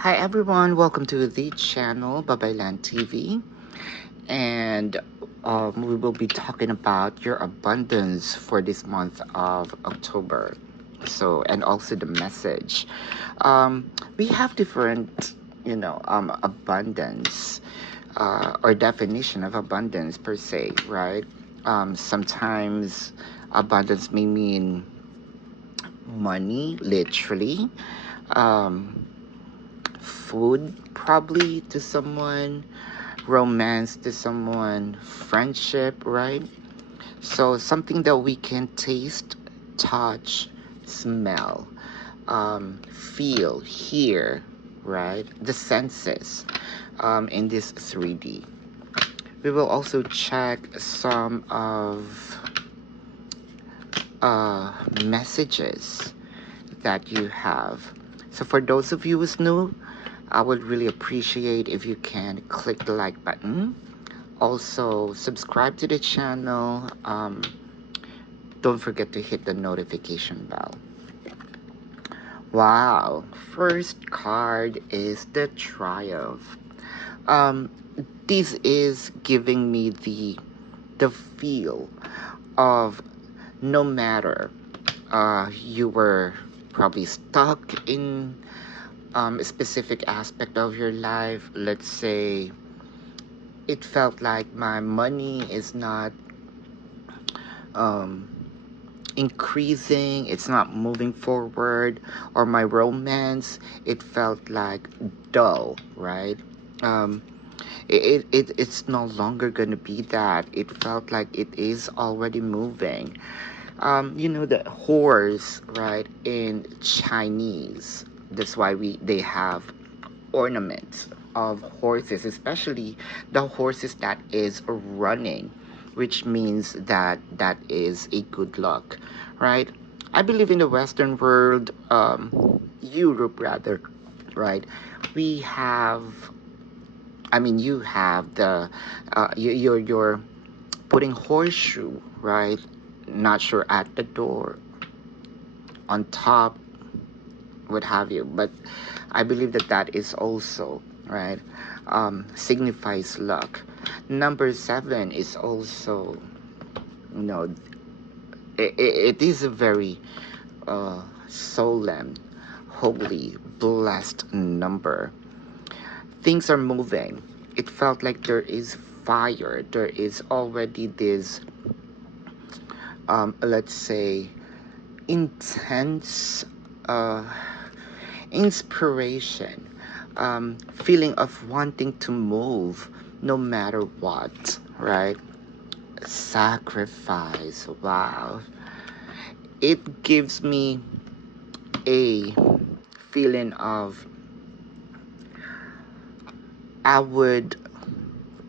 Hi everyone, welcome to the channel babaylantv, and we will be talking about your abundance for this month of October. So, and also the message. We have different, abundance or definition of abundance per se, right? Sometimes abundance may mean money, literally. Um, Food probably to someone, romance to someone, friendship, right? So something that we can taste, touch, smell, feel, hear, right? The senses in this 3D. We will also check some of messages that you have. So for those of you who's new, I would really appreciate if you can click the like button. Also, subscribe to the channel. Don't forget to hit the notification bell. Wow, first card is the Triumph. Um, this is giving me the feel of no matter you were probably stuck in a specific aspect of your life. Let's say it felt like my money is not um, increasing, it's not moving forward, or my romance, it felt like dull, right? Um, it's no longer going to be that. It felt like it is already moving. The horse, right, in Chinese, that's why they have ornaments of horses, especially the horses that is running, which means that that is a good luck, right? I believe in the Western world, Europe rather, right? We have, you have the, you're putting horseshoe, right? Not sure at the door, on top, what have you, but I believe that that is also right, signifies luck. Number 7 is also, you know it is a very solemn, holy, blessed number. Things are moving. It felt like there is fire, there is already this, let's say, intense uh inspiration, feeling of wanting to move no matter what, right? Sacrifice, wow. It gives me a feeling of I would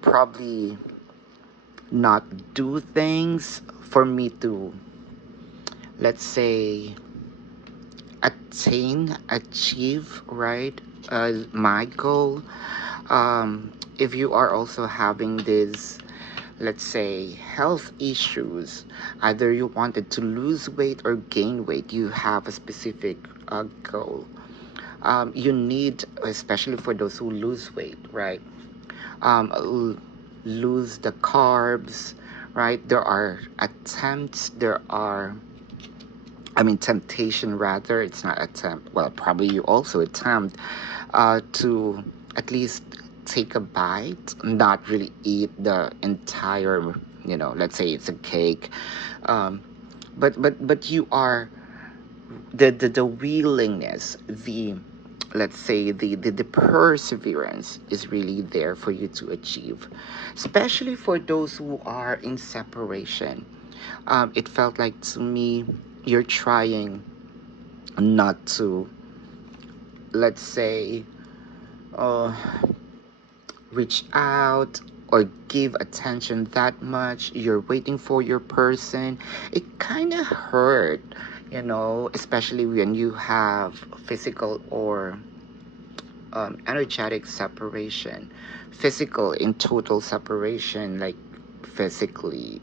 probably not do things for me to, let's say, achieve, right? My goal. If you are also having this, let's say, health issues, either you wanted to lose weight or gain weight, you have a specific goal. You need, especially for those who lose weight, right? Lose the carbs, right? There are attempts, there are, temptation rather. It's not attempt. Well, probably you also attempt to at least take a bite, not really eat the entire, let's say it's a cake. Um, but you are the willingness, the, let's say, the perseverance is really there for you to achieve, especially for those who are in separation. It felt like to me you're trying not to, let's say, uh, reach out or give attention that much. You're waiting for your person. It kind of hurt, especially when you have physical or energetic separation. Physical in total separation, like physically,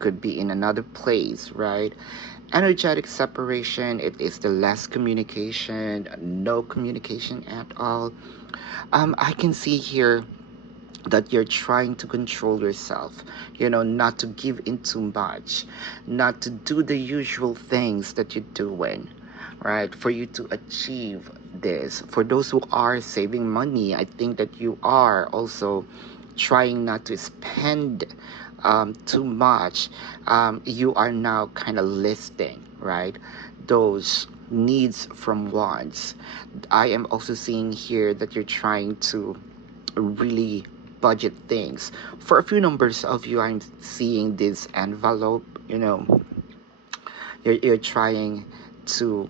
could be in another place, right? Energetic separation, it is the less communication, no communication at all. I can see here that you're trying to control yourself, not to give in too much, not to do the usual things that you're doing, right? For you to achieve this. For those who are saving money, I think that you are also trying not to spend too much. You are now kind of listing, right? Those needs from wants. I am also seeing here that you're trying to really budget things. For a few numbers of you, I'm seeing this envelope. You're trying to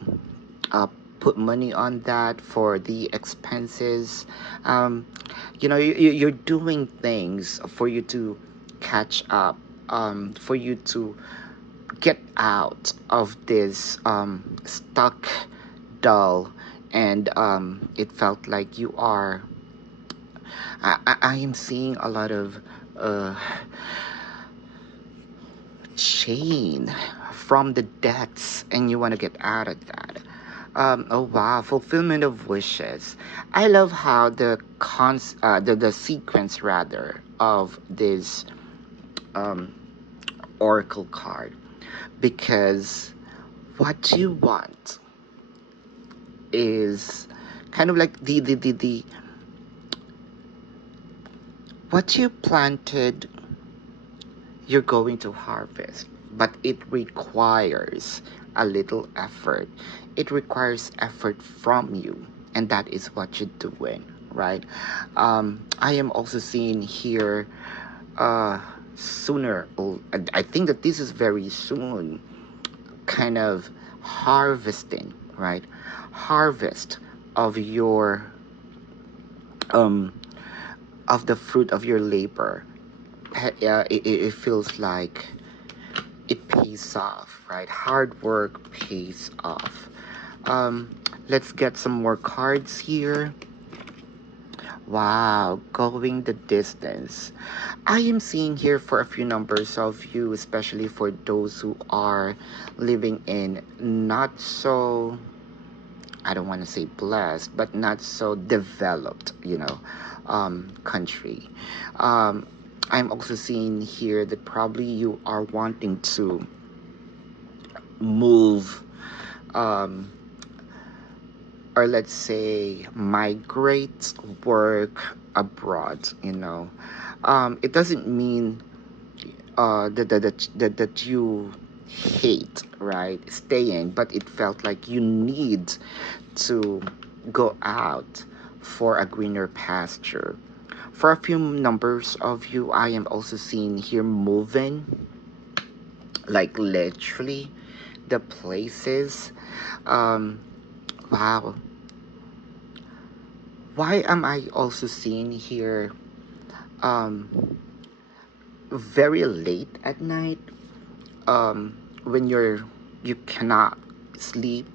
uh, put money on that for the expenses. You're doing things for you to catch up, for you to get out of this stuck, dull, and it felt like you are. I am seeing a lot of uh, chain from the debts, and you want to get out of that. Oh wow, fulfillment of wishes. I love how the sequence rather of this um, oracle card, because what you want is kind of like the what you planted, you're going to harvest, but it requires a little effort. It requires effort from you, and that is what you're doing, right? I am also seeing here uh sooner, I think that this is very soon, kind of harvesting, right? Harvest of your um of the fruit of your labor. It feels like it pays off, right? Hard work pays off. Let's get some more cards here. Wow, going the distance. I am seeing here for a few numbers of you, especially for those who are living in not so, I don't want to say blessed, but not so developed, country. Um, I'm also seeing here that probably you are wanting to move, um, or let's say migrate, work abroad. It doesn't mean that you hate, right, staying, but it felt like you need to go out for a greener pasture. For a few numbers of you, I am also seeing here moving, like literally the places. Um, wow. Why am I also seeing here um, very late at night, when you cannot sleep?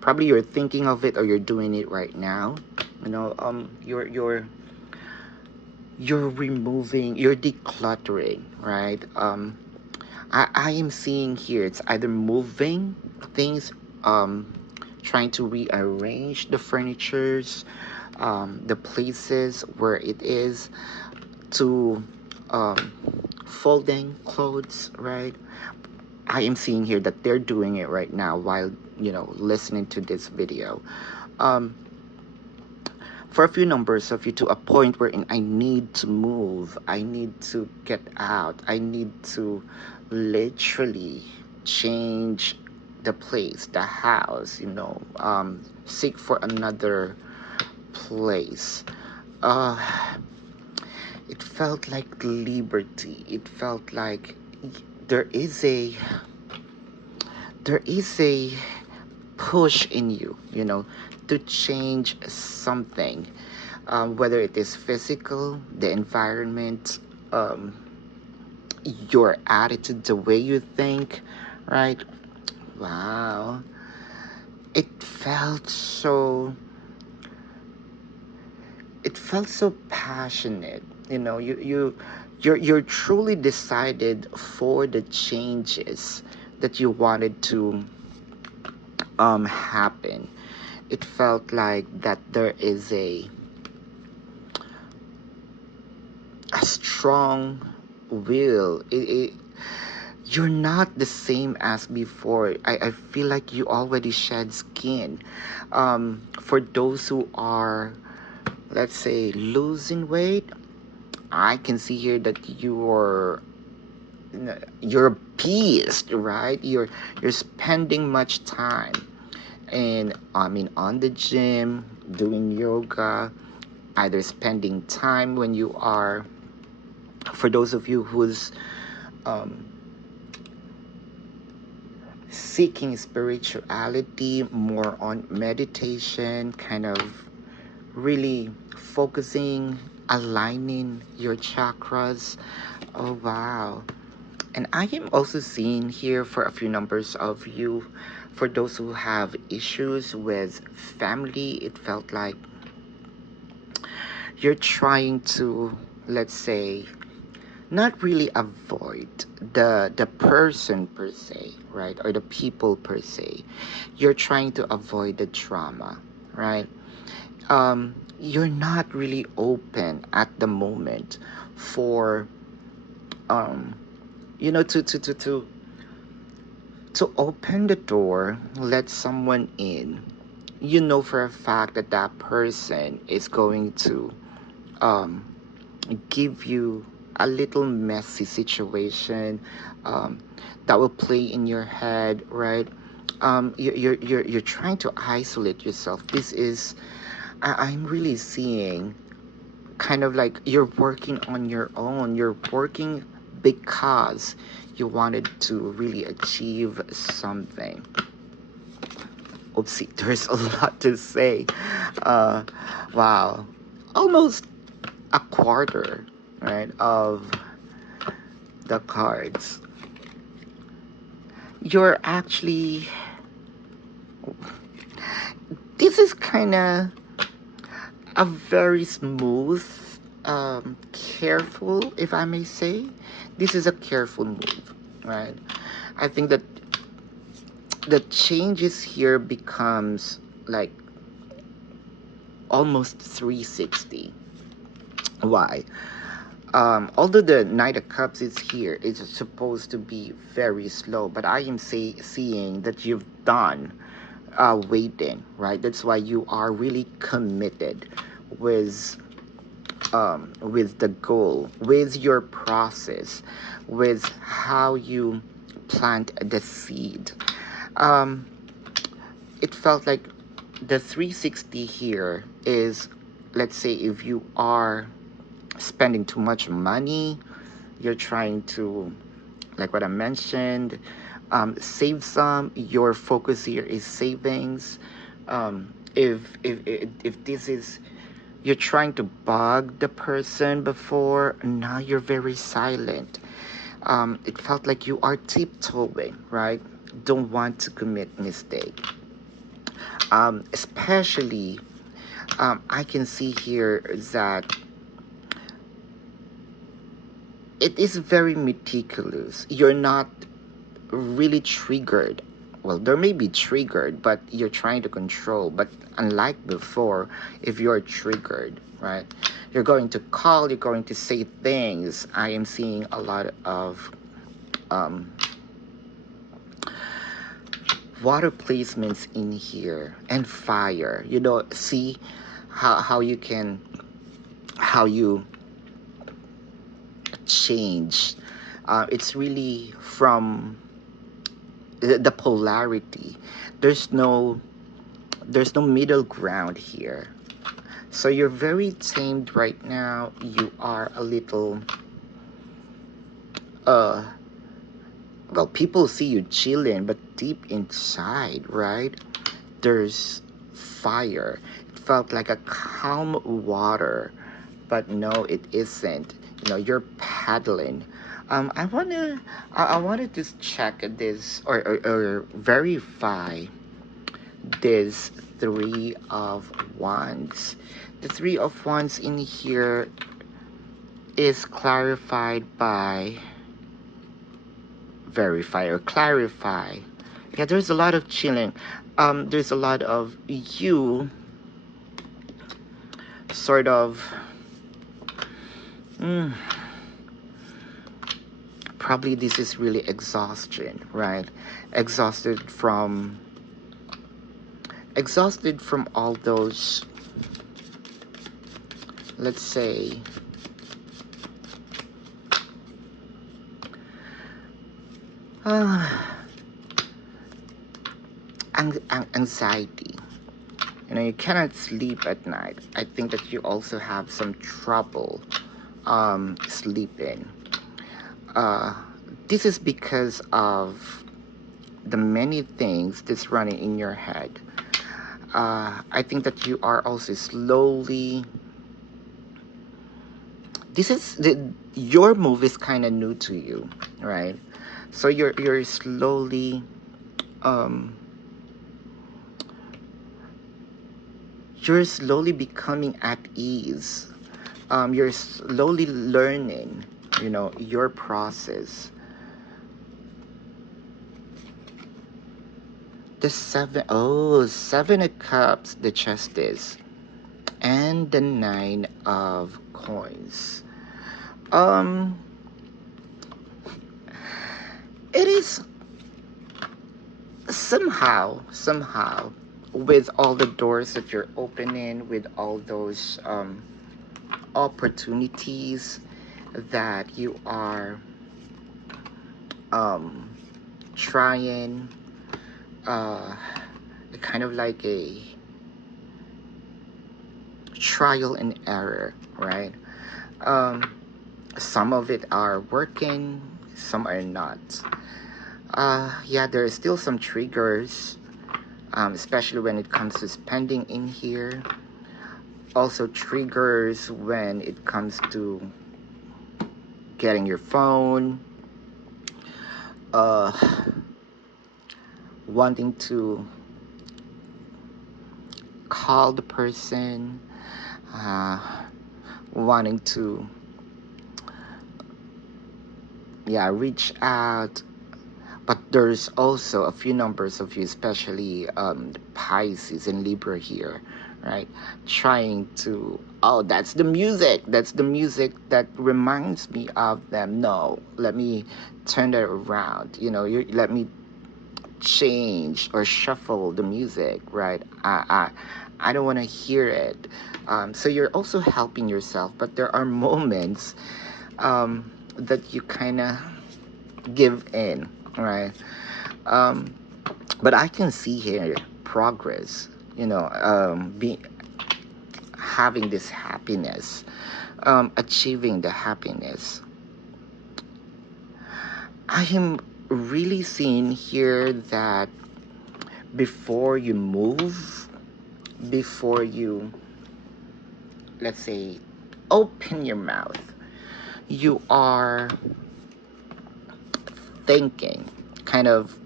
Probably you're thinking of it, or you're doing it right now. You're removing, you're decluttering, right? I am seeing here it's either moving things, trying to rearrange the furnitures, the places where it is, to um, folding clothes, right? I am seeing here that they're doing it right now while, listening to this video. Um, for a few numbers of you, to a point wherein I need to move, I need to get out, I need to literally change the place, the house, seek for another place. Uh, it felt like liberty. It felt like there is a there is a push in you, to change something, whether it is physical, the environment, um, your attitude, the way you think, right? Wow. It felt so, passionate. You're truly decided for the changes that you wanted to happen. It felt like that there is a strong will. You're not the same as before. I feel like you already shed skin. For those who are, let's say, losing weight, I can see here that you're appeased, right? You're spending much time, and I mean, on the gym, doing yoga, either spending time when you are, for those of you who's um, seeking spirituality, more on meditation, kind of really focusing, aligning your chakras. Oh, wow. And I am also seeing here for a few numbers of you, for those who have issues with family, it felt like you're trying to, let's say, not really avoid the person per se, right? Or the people per se. You're trying to avoid the drama, right? You're not really open at the moment for um to open the door, let someone in. You know for a fact that that person is going to um give you a little messy situation um, that will play in your head, right? You're trying to isolate yourself. This is, I'm really seeing kind of like you're working on your own. You're working because you wanted to really achieve something. Oopsie, there's a lot to say. Uh, wow. Almost a quarter, right, of the cards. You're actually, this is kind of a very smooth, careful, if I may say. This is a careful move, right? I think that the changes here becomes like almost 360. Why? Although the Knight of Cups is here, it's supposed to be very slow, but I am seeing that you've done waiting, right? That's why you are really committed with the goal, with your process, with how you plant the seed. Um, it felt like the 360 here is, let's say, if you are spending too much money, you're trying to, like what I mentioned, save some. Your focus here is savings. If this is, you're trying to bug the person before, now you're very silent. It felt like you are tiptoeing, right? Don't want to commit mistake. Especially, I can see here that it is very meticulous. You're not really triggered. Well, there may be triggered, but you're trying to control. But unlike before, if you're triggered, right, you're going to call, you're going to say things. I am seeing a lot of water placements in here and fire. See how you can, how you change. It's really from the polarity. There's no middle ground here. So you're very tamed right now. You are a little well, people see you chilling, but deep inside, right, there's fire. It felt like a calm water, but no, it isn't. You're paddling. I wanted to check this, or verify this Three of Wands. The Three of Wands in here is clarified by verify or clarify. Yeah, there's a lot of chilling. There's a lot of you sort of probably this is really exhaustion, right? Exhausted from all those, let's say, anxiety. You know, you cannot sleep at night. I think that you also have some trouble sleeping. This is because of the many things that's running in your head. I think that you are also slowly. Your move is kind of new to you, right? So you're slowly becoming at ease. You're slowly learning, you know, your process. The Seven of Cups, the Justice, and the Nine of Coins. It is somehow, with all the doors that you're opening, with all those opportunities that you are trying, kind of like a trial and error, right? Some of it are working, some are not. Yeah, there are still some triggers, especially when it comes to spending in here. Also triggers when it comes to getting your phone, wanting to call the person, wanting to reach out. But there's also a few numbers of you, especially Pisces and Libra here, right? Trying to, that's the music that reminds me of them. No, let me turn that around. You know, let me change or shuffle the music, right? I don't want to hear it. So you're also helping yourself, but there are moments that you kind of give in, right? But I can see here progress, you know, having this happiness, achieving the happiness. I am really seeing here that before you move, before you, let's say, open your mouth, you are thinking, kind of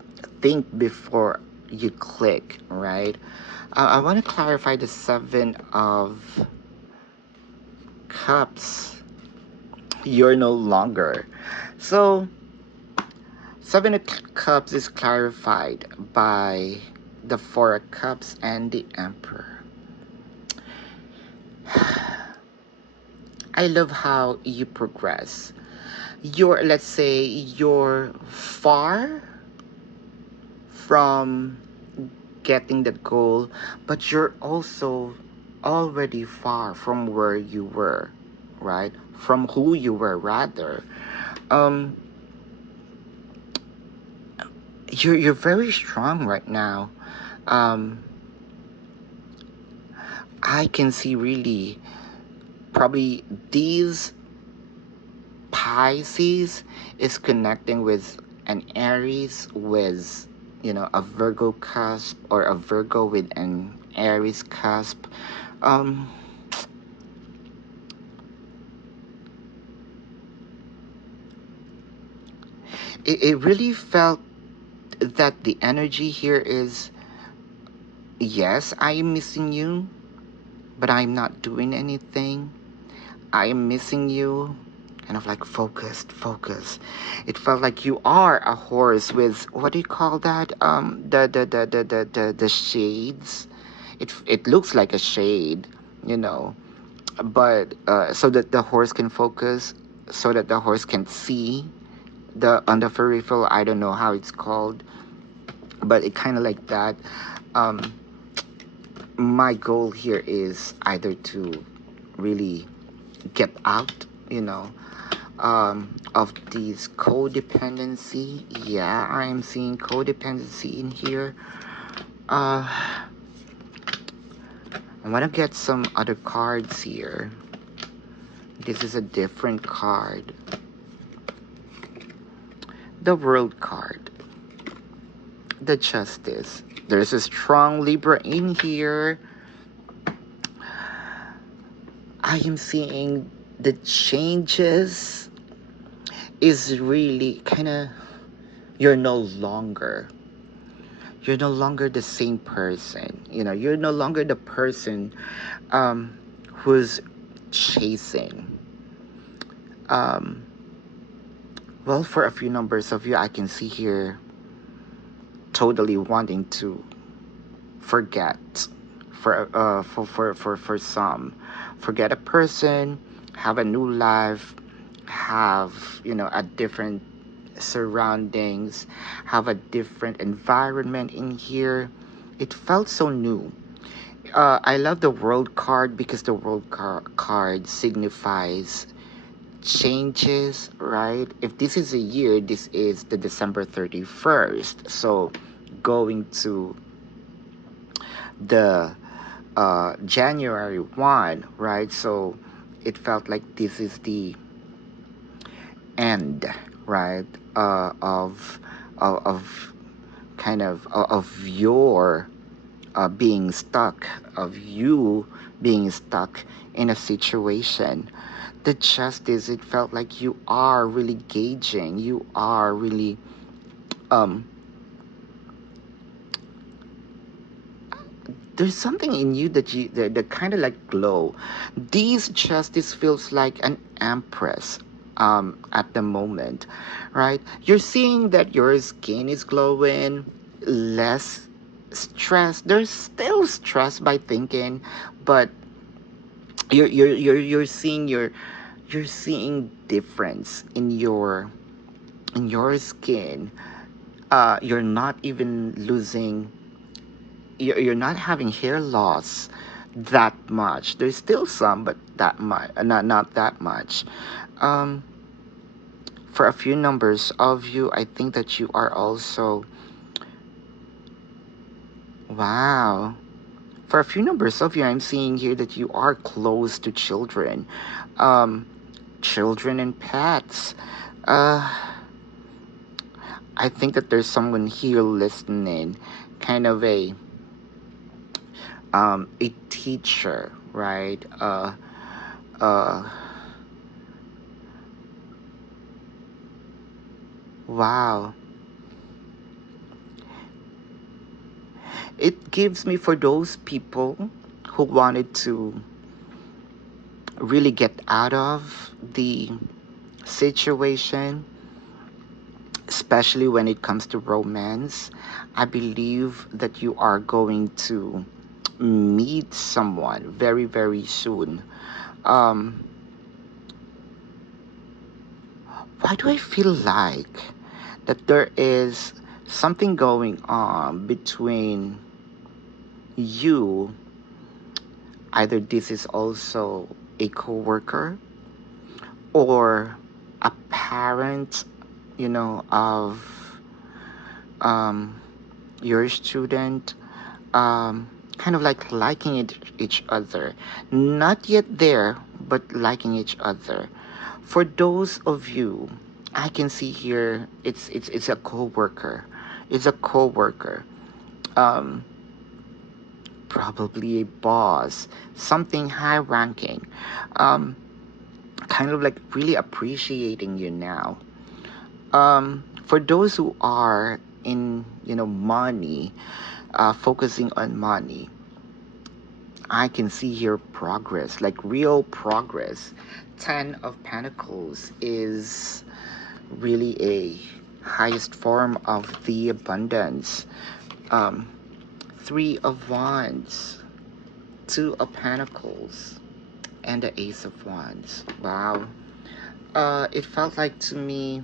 think before you click, right? I want to clarify the Seven of Cups. You're no longer. So, Seven of Cups is clarified by the Four of Cups and the Emperor. I love how you progress. Let's say, you're far from getting the goal, but you're also already far from where you were, right? From who you were, rather. You're very strong right now. I can see really probably these Pisces is connecting with an Aries with, you know, a Virgo cusp, or a Virgo with an Aries cusp. It really felt that the energy here is, yes, I am missing you, but I'm not doing anything. I am missing you, kind of like focused. It felt like you are a horse with, what do you call that? The shades. It looks like a shade, you know, but so that the horse can focus, so that the horse can see the on the peripheral. I don't know how it's called, but it kind of like that. Um, my goal here is either to really get out, you know, of these codependency. Yeah, I am seeing codependency in here. I want to get some other cards here. This is a different card. The World card. The Justice. There's a strong Libra in here. I am seeing the changes is really kind of, you're no longer the same person, you know, you're no longer the person who's chasing. Well, for a few numbers of you, I can see here totally wanting to forget. For some, forget a person, have a new life, have, you know, a different surroundings, have a different environment in here. It felt so new. I love the World card because the World card signifies changes, right? If this is a year, this is the December 31st. So going to the January 1, right? So it felt like this is the end, right? Of kind of your being stuck, of you being stuck in a situation. The Justice, it felt like you are really gauging, you are really there's something in you that that kind of like glow. This Justice feels like an empress at the moment, right? You're seeing that your skin is glowing, less stress. There's still stress by thinking, but you're seeing you're seeing difference in your skin. You're not even losing, you're not having hair loss that much. There's still some, but that much, not that much. Um, for a few numbers of you, I think that you are also, wow. For a few numbers of you, I'm seeing here that you are close to children, um, children and pets. Uh, I think that there's someone here listening, kind of a teacher, right? Uh, wow. It gives me, for those people who wanted to really get out of the situation, especially when it comes to romance, I believe that you are going to meet someone very, very soon. Um, why do I feel like that there is something going on between you? Either this is also a coworker or a parent, you know, of um, your student, kind of like liking each other. Not yet there, but liking each other. For those of you, I can see here it's a coworker. It's a coworker. Um, Probably a boss, something high ranking. Um, Kind of like really appreciating you now. For those who are in, you know, money, focusing on money, I can see here progress, like real progress. 10 of Pentacles is really a highest form of the abundance. 3 of Wands, 2 of Pentacles, and the Ace of Wands. Wow. It felt like to me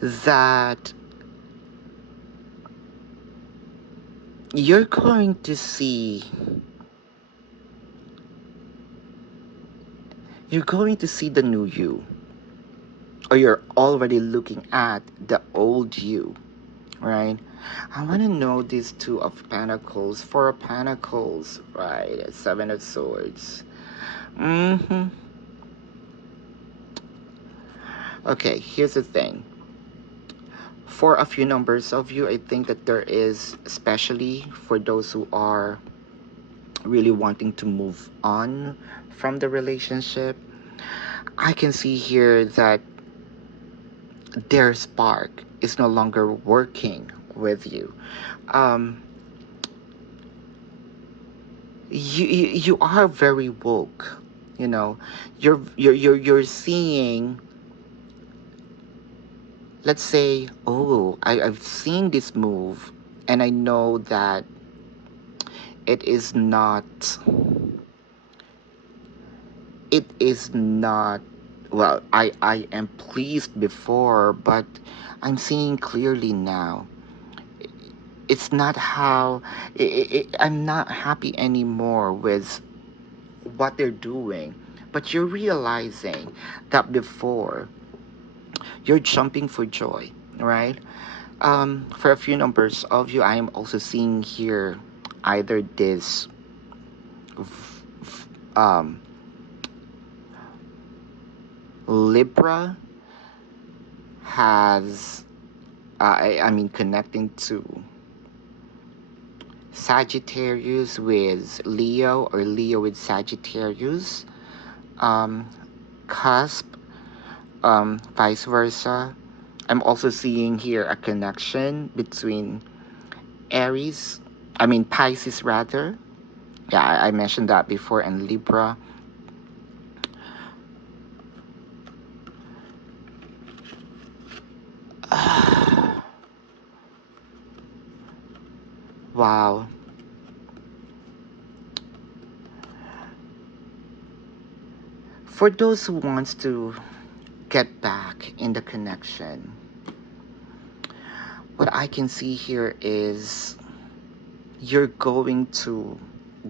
that you're going to see the new you, or you're already looking at the old you, right? I want to know these 2 of Pentacles, 4 of Pentacles, right? 7 of Swords. Okay, here's the thing. For a few numbers of you, I think that there is, especially for those who are really wanting to move on from the relationship, I can see here that their spark is no longer working with you. You are very woke, you know. You're seeing, let's say, oh, I've seen this move, and I know that it is not well, I am pleased before, but I'm seeing clearly now. It's not how I'm not happy anymore with what they're doing. But you're realizing that before, you're jumping for joy, right? For a few numbers of you, I am also seeing here either this um, Libra has, I mean, connecting to Sagittarius with Leo, or Leo with Sagittarius, cusp, vice versa. I'm also seeing here a connection between Pisces rather. Yeah, I mentioned that before, and Libra. Wow. For those who wants to get back in the connection, what I can see here is you're going to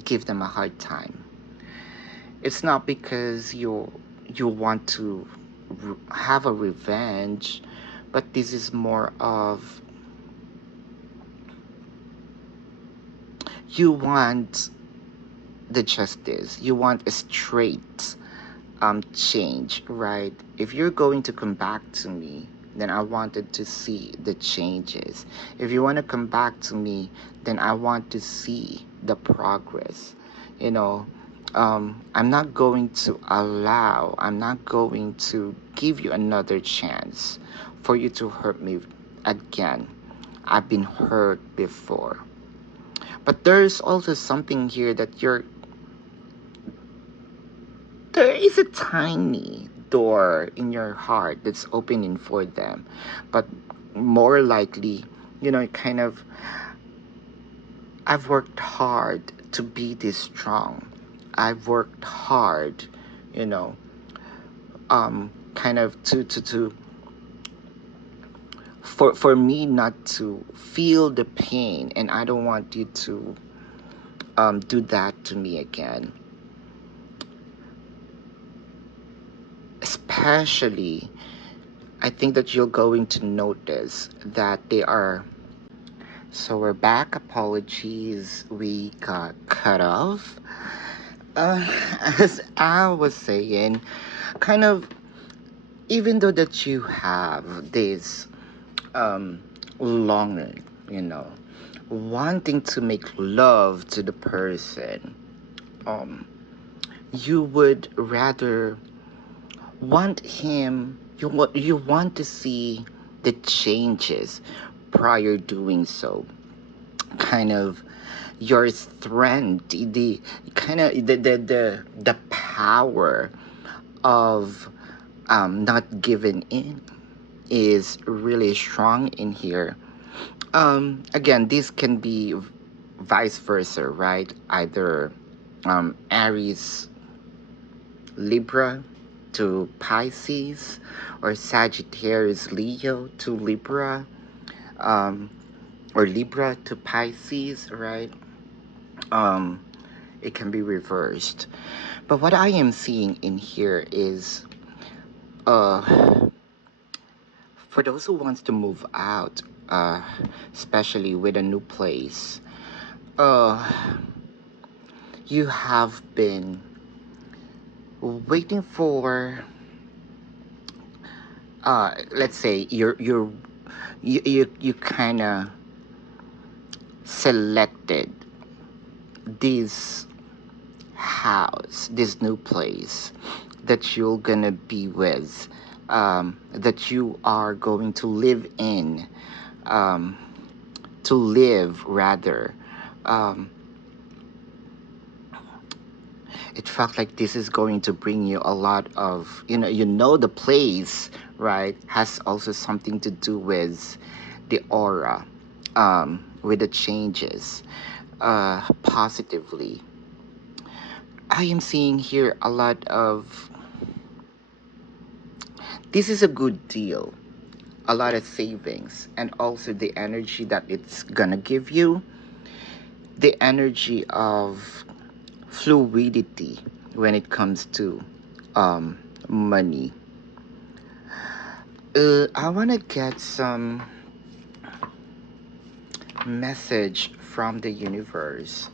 give them a hard time. It's not because you want to have a revenge, but this is more of you want the justice. You want a straight change, right? If you're going to come back to me, then I wanted to see the changes. If you want to come back to me, then I want to see the progress. You know, I'm not going to give you another chance for you to hurt me again. I've been hurt before. But there's also something here that there is a tiny door in your heart that's opening for them. But more likely, kind of, I've worked hard to be this strong. I've worked hard, kind of to for me not to feel the pain, and I don't want you to do that to me again. Especially, I think that you're going to notice that they are. So we're back. Apologies, we got cut off. As I was saying, kind of, even though that you have this longing, wanting to make love to the person, you would rather want him, you want to see the changes prior doing so. Kind of, your strength, the kind of the power of not giving in is really strong in here. Again, this can be vice versa, right? Either Aries, Libra to Pisces, or Sagittarius, Leo to Libra, um, or Libra to Pisces, right? Um, it can be reversed. But what I am seeing in here is, uh, for those who wants to move out, uh, especially with a new place, uh, you have been waiting for, let's say you kind of selected this house, this new place that you're gonna be with, that you are going to live in, um, to live rather. Um, it felt like this is going to bring you a lot of, the place, right, has also something to do with the aura, with the changes, positively. I am seeing here a lot of, this is a good deal, a lot of savings, and also the energy that it's gonna give you, the energy of fluidity when it comes to money. I want to get some message from the universe.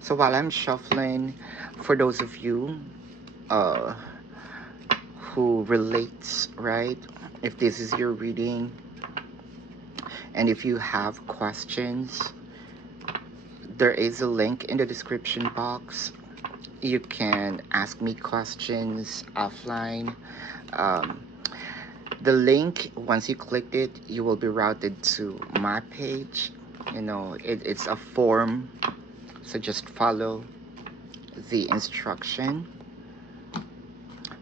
So while I'm shuffling, for those of you uh, who relates, right? If this is your reading, and if you have questions, there is a link in the description box. You can ask me questions offline. Um, the link, once you clicked it, you will be routed to my page. It's a form, so just follow the instruction.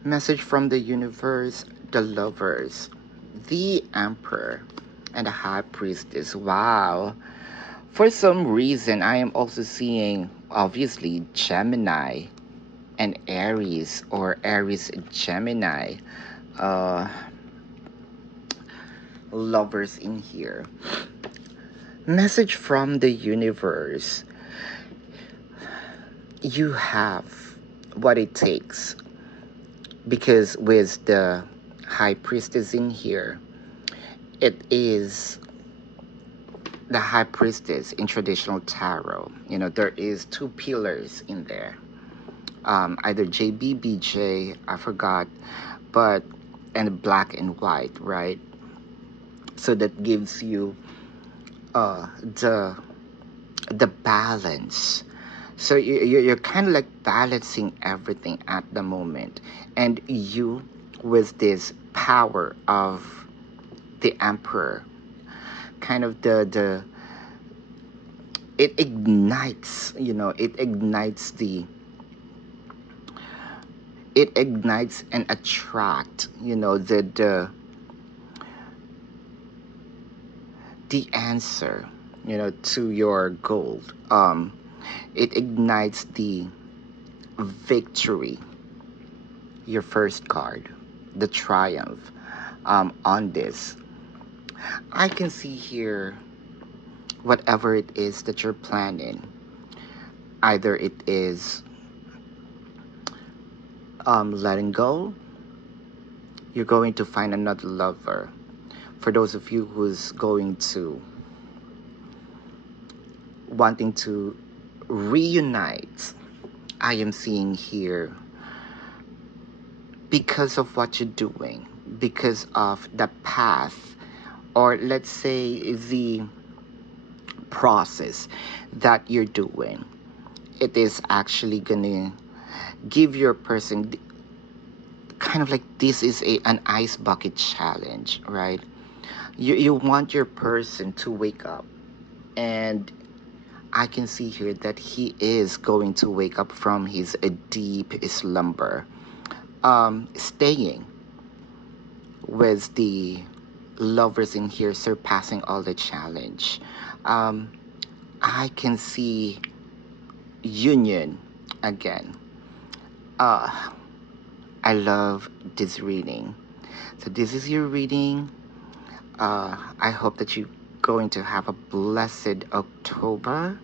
Message from the universe, the lovers, the emperor, and the high priestess. Wow. For some reason, I am also seeing, obviously, Gemini and Aries, or Aries Gemini lovers in here. Message from the universe. You have what it takes, because with the high priestess in here, it is the high priestess in traditional tarot. There is two pillars in there, either JBBJ, I forgot, but and black and white, right? So that gives you the balance. So you're kind of like balancing everything at the moment, and you, with this power of the emperor, kind of the it ignites, it ignites and attract, the answer, to your goal. It ignites the victory, your first card, the triumph, on this. I can see here whatever it is that you're planning. Either it is letting go, you're going to find another lover. For those of you who's going to wanting to reunite, I am seeing here, because of what you're doing, because of the path, or let's say the process that you're doing, it is actually gonna give your person kind of like, this is an ice bucket challenge, right? You want your person to wake up, and I can see here that he is going to wake up from his deep slumber. Staying with the lovers in here, surpassing all the challenge. Um, I can see union again. Uh, I love this reading. So this is your reading. I hope that you're going to have a blessed October,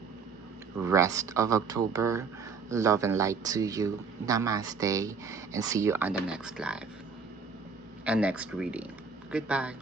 rest of October. Love and light to you. Namaste, and see you on the next live and next reading. Goodbye.